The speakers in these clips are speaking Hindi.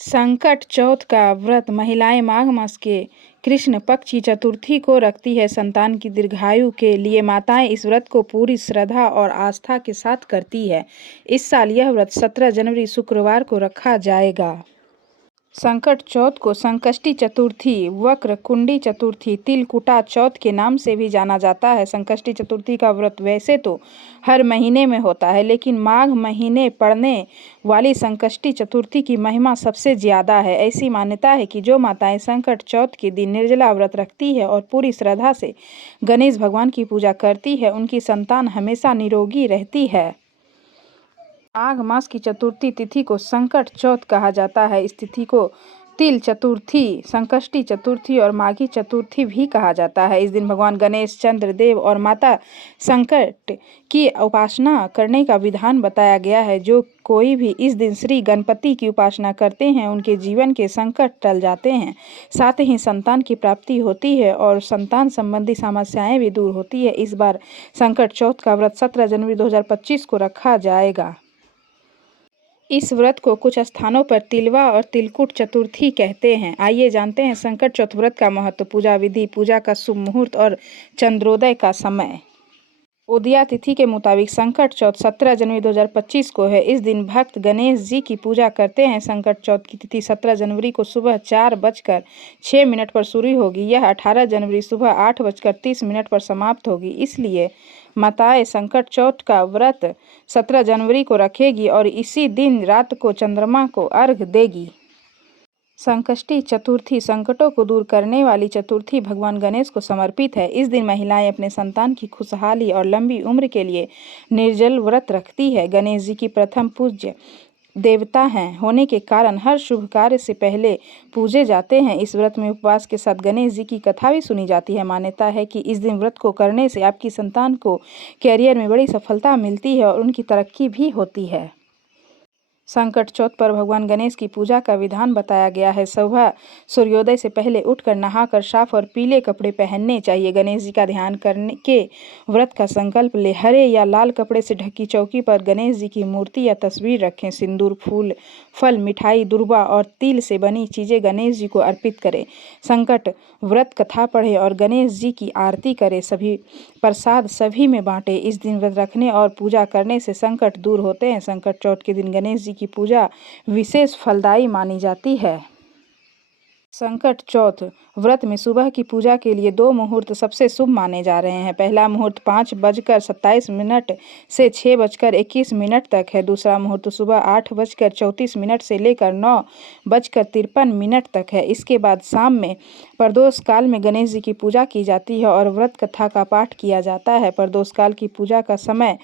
संकट चौथ का व्रत महिलाएं माघ मास के कृष्ण पक्ष की चतुर्थी को रखती है। संतान की दीर्घायु के लिए माताएं इस व्रत को पूरी श्रद्धा और आस्था के साथ करती है। इस साल यह व्रत 17 जनवरी शुक्रवार को रखा जाएगा। संकट चौथ को संकष्टी चतुर्थी, वक्र कुंडी चतुर्थी, तिलकुटा चौथ के नाम से भी जाना जाता है। संकष्टी चतुर्थी का व्रत वैसे तो हर महीने में होता है, लेकिन माघ महीने पड़ने वाली संकष्टी चतुर्थी की महिमा सबसे ज़्यादा है। ऐसी मान्यता है कि जो माताएं संकट चौथ के दिन निर्जला व्रत रखती है और पूरी श्रद्धा से गणेश भगवान की पूजा करती है, उनकी संतान हमेशा निरोगी रहती है। माघ मास की चतुर्थी तिथि को संकट चौथ कहा जाता है। इस तिथि को तिल चतुर्थी, संकष्टी चतुर्थी और माघी चतुर्थी भी कहा जाता है। इस दिन भगवान गणेश, चंद्र देव और माता संकट की उपासना करने का विधान बताया गया है। जो कोई भी इस दिन श्री गणपति की उपासना करते हैं, उनके जीवन के संकट टल जाते हैं, साथ ही संतान की प्राप्ति होती है और संतान संबंधी समस्याएं भी दूर होती है। इस बार संकट चौथ का व्रत 17 जनवरी 2025 को रखा जाएगा। इस व्रत को कुछ स्थानों पर तिलवा और तिलकुट चतुर्थी कहते हैं। आइए जानते हैं संकट चौथ व्रत का महत्व, पूजा विधि, पूजा का शुभ मुहूर्त और चंद्रोदय का समय। उदया तिथि के मुताबिक संकट चौथ 17 जनवरी 2025 को है। इस दिन भक्त गणेश जी की पूजा करते हैं। संकट चौथ की तिथि 17 जनवरी को सुबह 4:06 पर शुरू होगी। यह 18 जनवरी सुबह 8:30 पर समाप्त होगी। इसलिए माताएं संकट चौथ का व्रत 17 जनवरी को रखेगी और इसी दिन रात को चंद्रमा को अर्घ्य देगी। संकष्टी चतुर्थी संकटों को दूर करने वाली चतुर्थी भगवान गणेश को समर्पित है। इस दिन महिलाएं अपने संतान की खुशहाली और लंबी उम्र के लिए निर्जल व्रत रखती है। गणेश जी की प्रथम पूज्य देवता हैं होने के कारण हर शुभ कार्य से पहले पूजे जाते हैं। इस व्रत में उपवास के साथ गणेश जी की कथा भी सुनी जाती है। मान्यता है कि इस दिन व्रत को करने से आपकी संतान को कैरियर में बड़ी सफलता मिलती है और उनकी तरक्की भी होती है। संकट चौथ पर भगवान गणेश की पूजा का विधान बताया गया है। सुबह सूर्योदय से पहले उठकर नहाकर साफ और पीले कपड़े पहनने चाहिए। गणेश जी का ध्यान करने के व्रत का संकल्प ले। हरे या लाल कपड़े से ढकी चौकी पर गणेश जी की मूर्ति या तस्वीर रखें। सिंदूर, फूल, फल, मिठाई, दुर्वा और तिल से बनी चीज़ें गणेश जी को अर्पित करें। संकट व्रत कथा पढ़ें और गणेश जी की आरती करें। सभी प्रसाद सभी में बांटें। इस दिन व्रत रखने और पूजा करने से संकट दूर होते हैं। संकट चौथ के दिन गणेश जी की पूजा विशेष फलदायी मानी जाती है। संकट चौथ व्रत में सुबह की पूजा के लिए 2 मुहूर्त सबसे शुभ माने जा रहे हैं। पहला मुहूर्त 5:27 से 6:21 तक है। दूसरा मुहूर्त सुबह 8:34 से लेकर 9:53 तक है। इसके बाद शाम में प्रदोष काल में गणेश जी की पूजा की जाती है और व्रत कथा का पाठ किया जाता है। प्रदोष काल की पूजा का समय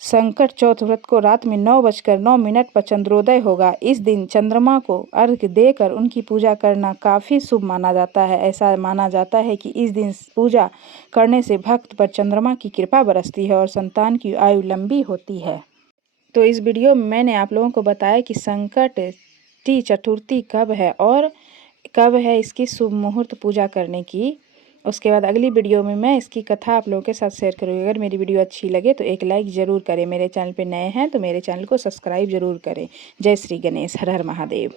संकट चौथ व्रत को रात में 9:09 पर चंद्रोदय होगा। इस दिन चंद्रमा को अर्घ्य देकर उनकी पूजा करना काफ़ी शुभ माना जाता है। ऐसा माना जाता है कि इस दिन पूजा करने से भक्त पर चंद्रमा की कृपा बरसती है और संतान की आयु लंबी होती है। तो इस वीडियो में मैंने आप लोगों को बताया कि संकष्टी चतुर्थी कब है और कब है इसकी शुभ मुहूर्त पूजा करने की। उसके बाद अगली वीडियो में मैं इसकी कथा आप लोगों के साथ शेयर करूँगी। अगर मेरी वीडियो अच्छी लगे तो एक लाइक ज़रूर करें। मेरे चैनल पे नए हैं तो मेरे चैनल को सब्सक्राइब ज़रूर करें। जय श्री गणेश, हर हर महादेव।